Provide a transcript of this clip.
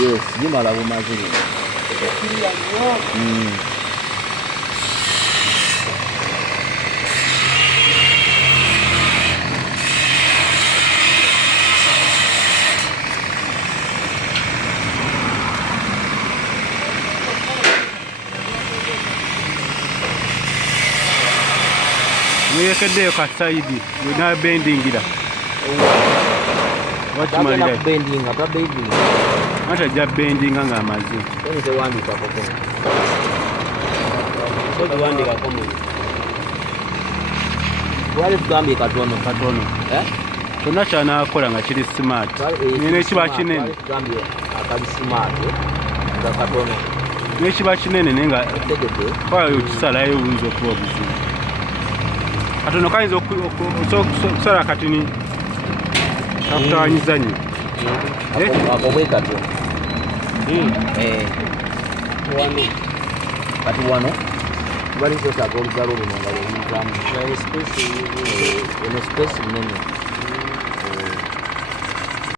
Yes, gimala bumaze nnyo. Muyekeddeyo ka sayidi wena bendingira wakimalira bendinga pa bendinga ate ajja bendinga ng'amaze nze wandika koko so wandika komo wale tugambye katono kyonna ky'anaakola nga kiri smart nekiba kinene tugambye akali smart nga katono nekiba kinene naye nga kwayo okisalayo oyinza okuba obuzibu katono kayinza okusala katini kakutawanyiza nnyo ako bwe kato kati wano bali kyotaaga olugalo luno nga lweyitamu eno space nene